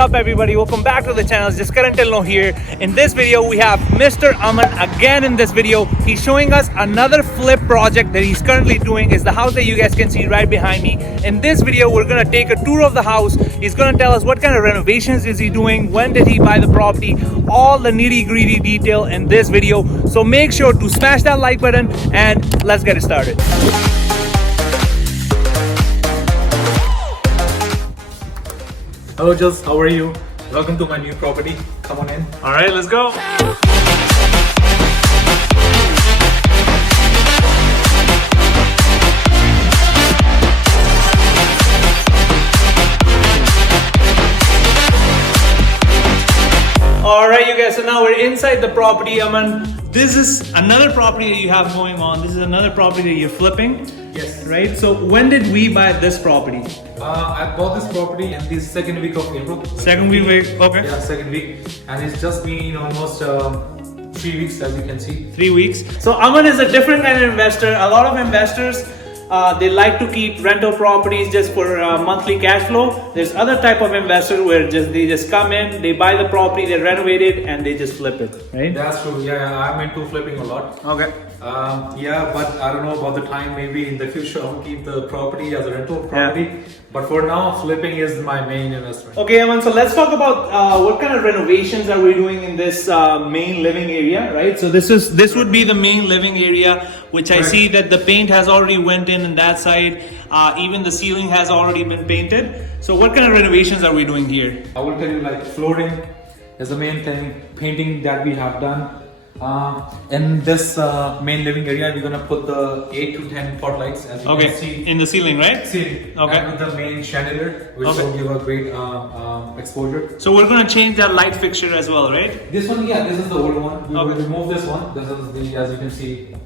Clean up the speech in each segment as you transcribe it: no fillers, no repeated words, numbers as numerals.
up everybody, welcome back to the channel. It's just Karan Tilno here. In this video we have Mr. Aman again. In this video he's showing us another flip project that he's currently doing. Is the house that you guys can see right behind me. In this video we're gonna take a tour of the house. He's gonna tell us what kind of renovations is he doing, when did he buy the property, all the nitty-gritty detail in this video. So make sure to smash that like button and let's get it started. Hello Jules, how are you? Welcome to my new property. Come on in. All right, let's go. All right, you guys, so now we're inside the property, Aman. This is another property that you have going on. This is another property that you're flipping. Yes. Right, so when did we buy this property? I bought this property in the second week of April. Second week, okay. Yeah, second week. And it's just been almost 3 weeks, as you can see. 3 weeks. So Aman is a different kind of investor. A lot of investors, they like to keep rental properties just for monthly cash flow. There's other type of investors where they just come in, they buy the property, they renovate it, and they just flip it, right? That's true. Yeah, I'm into flipping a lot. Okay. Yeah, but I don't know about the time. Maybe in the future I'll keep the property as a rental property. Yeah. But for now, flipping is my main investment. Okay, Aman, so let's talk about what kind of renovations are we doing in this main living area, right? So this would be the main living area, which I see that the paint has already went in that side. Even the ceiling has already been painted. So what kind of renovations are we doing here? I will tell you, like, flooring is the main thing, painting that we have done. In this main living area, we're gonna put the 8 to 10 pot lights, as you can see. In the ceiling, right? Ceiling. Okay. And with the main chandelier, which will give a great exposure. So we're gonna change that light fixture as well, right? This one, yeah, this is the old one. We will remove this one. This is the, as you can see,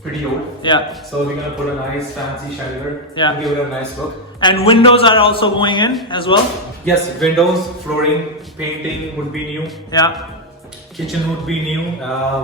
pretty old. Yeah. So we're gonna put a nice fancy chandelier. Yeah. To give it a nice look. And windows are also going in as well? Yes, windows, flooring, painting would be new. Yeah. Kitchen would be new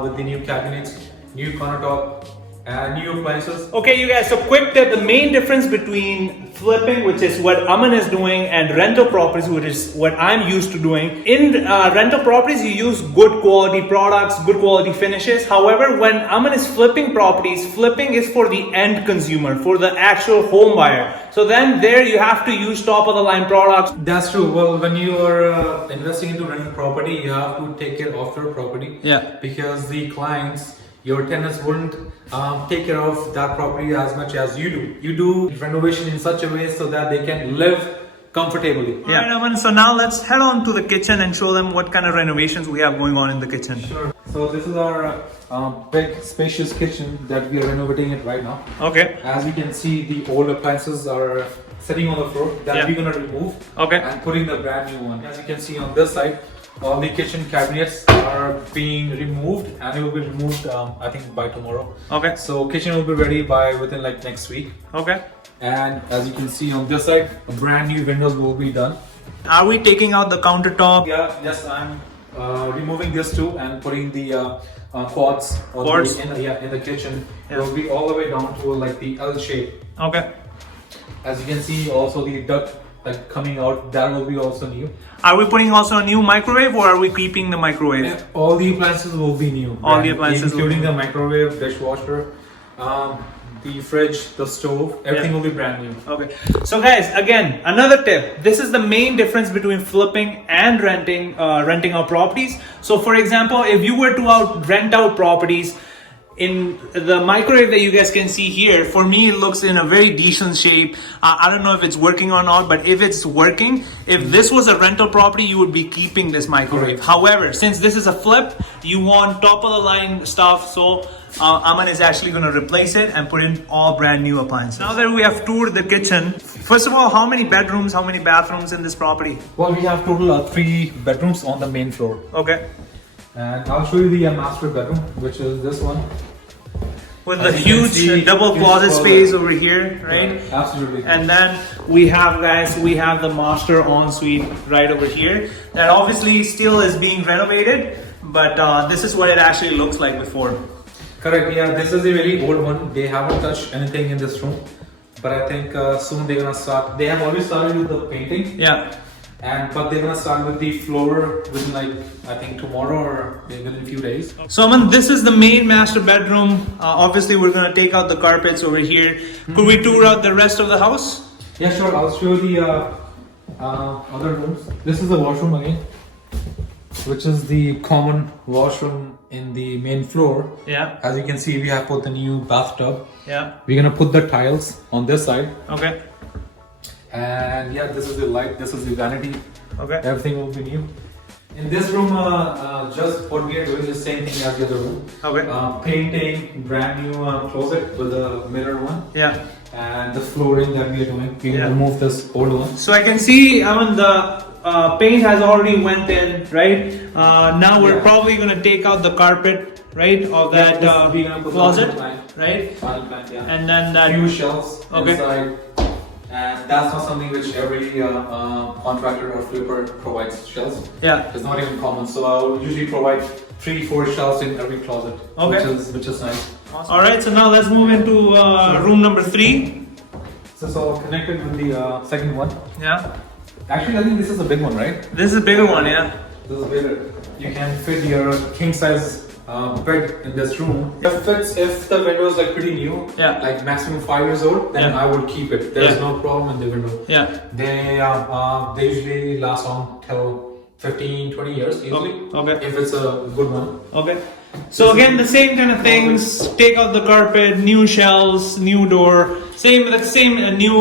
with the new cabinets, new countertop, and new appliances. Okay, you guys, so quick tip, the main difference between flipping, which is what Aman is doing, and rental properties, which is what I'm used to doing. In rental properties, you use good quality products, good quality finishes. However, when Aman is flipping properties, flipping is for the end consumer, for the actual home buyer. So then there you have to use top of the line products. That's true. Well, when you are investing into rental property, you have to take care of your property. Yeah. Because the clients, your tenants wouldn't take care of that property as much as you do. You do renovation in such a way so that they can live comfortably. Yeah. Alright, Aman, so now let's head on to the kitchen and show them what kind of renovations we have going on in the kitchen. Sure. So this is our big spacious kitchen that we are renovating it right now. Okay. As you can see, the old appliances are sitting on the floor that we're gonna remove. Okay. And putting the brand new one. As you can see on this side, all the kitchen cabinets are being removed, and it will be removed I think by tomorrow. Okay. So kitchen will be ready by within like next week. Okay. And as you can see on this side, brand new windows will be done. Are we taking out the countertop? Yeah, yes, I'm removing this too and putting the quartz in the kitchen. It will be all the way down to like the L shape. Okay. As you can see, also the duct like coming out, that will be also new. Are we putting also a new microwave, or are we keeping the microwave? And all the appliances will be new. All the appliances, including the microwave, dishwasher, the fridge, the stove, everything will be brand new. Okay. So guys, again, another tip. This is the main difference between flipping and renting out properties. So for example, if you were to rent out properties, in the microwave that you guys can see here, for me it looks in a very decent shape. I don't know if it's working or not, but if it's working, if this was a rental property, you would be keeping this microwave. However, since this is a flip, you want top of the line stuff, so Aman is actually going to replace it and put in all brand new appliances. Now that we have toured the kitchen, first of all, how many bedrooms, how many bathrooms in this property? Well, we have total 3 bedrooms on the main floor. Okay. And I'll show you the master bedroom, which is this one. With the huge double closet space over here, right? Yeah, absolutely. And then we have, guys, we have the master ensuite right over here. That obviously still is being renovated, but this is what it actually looks like before. Correct, yeah, this is a very old one. They haven't touched anything in this room. But I think soon they're gonna start. They have already started with the painting. Yeah. But they're gonna start with the floor within like I think tomorrow or within a few days. So Aman, this is the main master bedroom. Obviously, we're gonna take out the carpets over here. Could we tour out the rest of the house? Yeah, sure. I'll show you the other rooms. This is the washroom again, which is the common washroom in the main floor. Yeah. As you can see, we have put the new bathtub. Yeah. We're gonna put the tiles on this side. Okay. And yeah, this is the light. This is the vanity. Okay. Everything will be new. In this room, just what we are doing is the same thing as the other room. Okay. Painting, brand new closet with a mirror one. Yeah. And the flooring that we are doing, we Yeah. remove this old one. So I can see, Aman, the paint has already went in, right? Now we're probably gonna take out the carpet, right, of that we're gonna put closet, the plan, right? final plan, yeah. And then that. Few shelves Okay. inside. And that's not something which every contractor or flipper provides shelves. Yeah. It's not even common. So I would usually provide 3-4 shelves in every closet. Okay. Which is nice. All right. So now let's move into room number 3. So it's all connected with the second one. Yeah. Actually, I think this is a big one, right? This is a bigger one, yeah. This is bigger. You can fit your king size bed in this room. If the window is like pretty new, Yeah. like maximum 5 years old, then Yeah. I would keep it. There's Yeah. no problem in the window. Yeah. They usually last on till 15-20 years easily. Okay. If it's a good one. Okay. So again, the same kind of things. Take out the carpet, new shelves, new door. Same new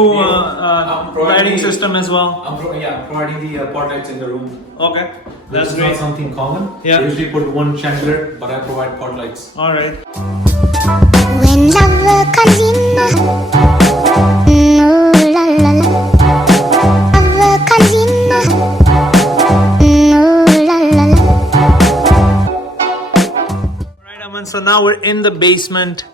lighting system as well. I'm providing the pot lights in the room. Okay. That's This is great. not something common. Yeah. They usually put one chandelier, but I provide pot lights. All right. When love comes in, ooh la la la. Love comes in, ooh la la la. All right, Aman. So now we're in the basement.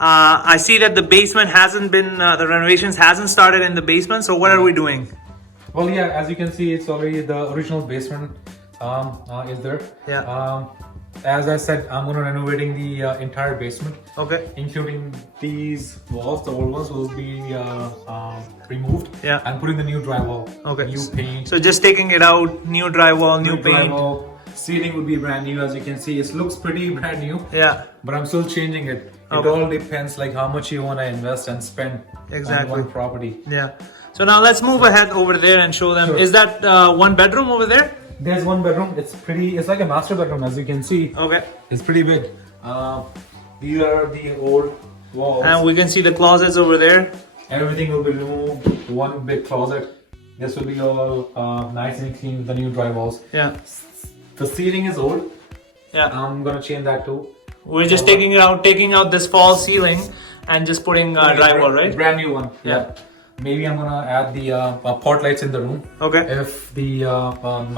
I see that the basement hasn't been the renovations hasn't started in the basement. So what are we doing? Well, yeah, as you can see, it's already the original basement is there. Yeah. As I said, I'm gonna renovating the entire basement, Okay. including these walls. The old ones will be removed. Yeah. And putting the new drywall. Okay. New paint. So just taking it out, new drywall, new paint. Drywall. Ceiling would be brand new, as you can see. It looks pretty brand new. Yeah. But I'm still changing it. It Okay. all depends like how much you want to invest and spend Exactly. on one property. Yeah. So now let's move ahead over there and show them. Sure. Is that one bedroom over there? There's one bedroom. It's like a master bedroom, as you can see. Okay. It's pretty big. These are the old walls. And we can see the closets over there. Everything will be removed. One big closet. This will be all nice and clean with the new drywalls. Yeah. The ceiling is old. Yeah. I'm gonna change that too. We're just taking out this false ceiling and just putting drywall, right? Brand new one. Yeah. Maybe I'm gonna add the pot lights in the room. Okay. If the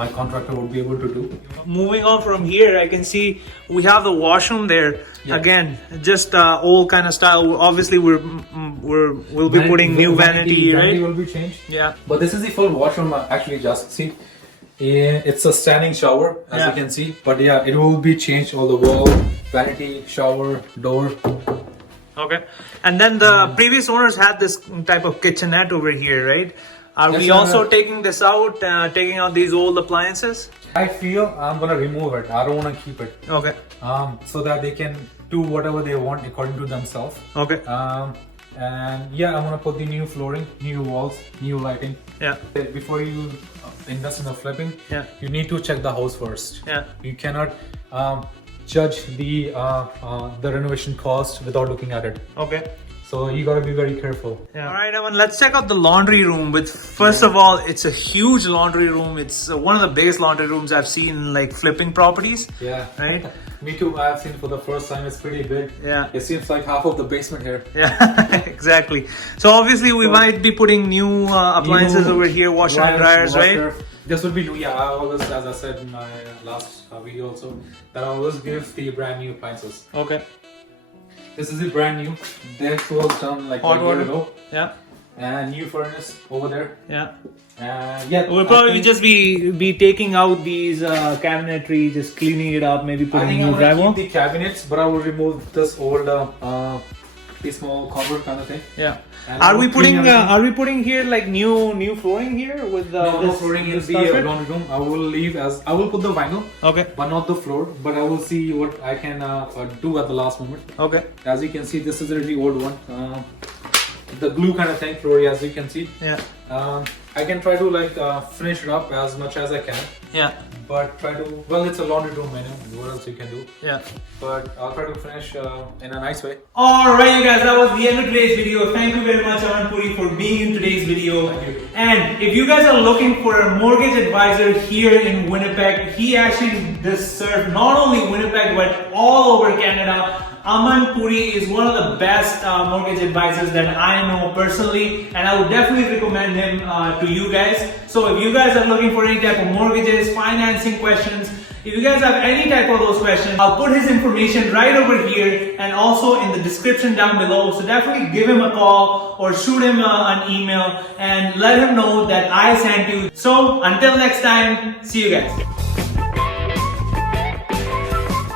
my contractor would be able to do. Moving on from here, I can see we have the washroom there. Yeah. Again, just old kind of style. Obviously, we'll be putting new vanity, right? Vanity will be changed. Yeah. But this is the full washroom. Actually, just see. It's a standing shower, as Yeah. you can see. But yeah, it will be changed. All the wall, vanity, shower, door. Okay. And then the previous owners had this type of kitchenette over here, right? Are we also taking this out, taking out these old appliances? I feel I'm gonna remove it. I don't wanna keep it. Okay. So that they can do whatever they want according to themselves. Okay. And yeah, I'm gonna put the new flooring, new walls, new lighting. Yeah. Before you invest in the flipping, Yeah. you need to check the house first. Yeah. You cannot judge the renovation cost without looking at it. Okay. So you gotta be very careful. Yeah. All right, Aman, let's check out the laundry room. First of all, it's a huge laundry room. It's one of the biggest laundry rooms I've seen in like flipping properties. Yeah. Right? Me too. I've seen it for the first time. It's pretty big. Yeah. It seems like half of the basement here. Yeah, exactly. So obviously we might be putting new appliances over here, washer and dryers, right? This would be new. Yeah, I always, as I said in my last video also, that I always give the brand new appliances. Okay. This is the brand new. This was done like Hot a year water. ago. Yeah. And new furnace over there. Yeah. Yeah. We'll probably just be taking out these cabinetry, just cleaning it up, maybe I putting think new I'm gonna drywall. keep the cabinets, but I will remove this old a small cupboard kind of thing. Yeah. And Are I'll we clean everything. are we putting here like new flooring here with No this, flooring in this the carpet? laundry room. I will put the vinyl, Okay. but not the floor. But I will see what I can do at the last moment. Okay. As you can see, this is a really old one. The glue kind of thing, floor, as you can see. Yeah. I can try to like finish it up as much as I can. Yeah. But try to, well, it's a laundry room menu. What else you can do? Yeah. But I'll try to finish in a nice way. Alright you guys, that was the end of today's video. Thank you very much Aman Puri for being in today's video. Thank you. And if you guys are looking for a mortgage advisor here in Winnipeg, he actually does serve not only Winnipeg but all over Canada. Aman Puri is one of the best mortgage advisors that I know personally, and I would definitely recommend him to you guys. So if you guys are looking for any type of mortgages, financing questions, if you guys have any type of those questions, I'll put his information right over here and also in the description down below. So definitely give him a call or shoot him an email and let him know that I sent you. So until next time, see you guys.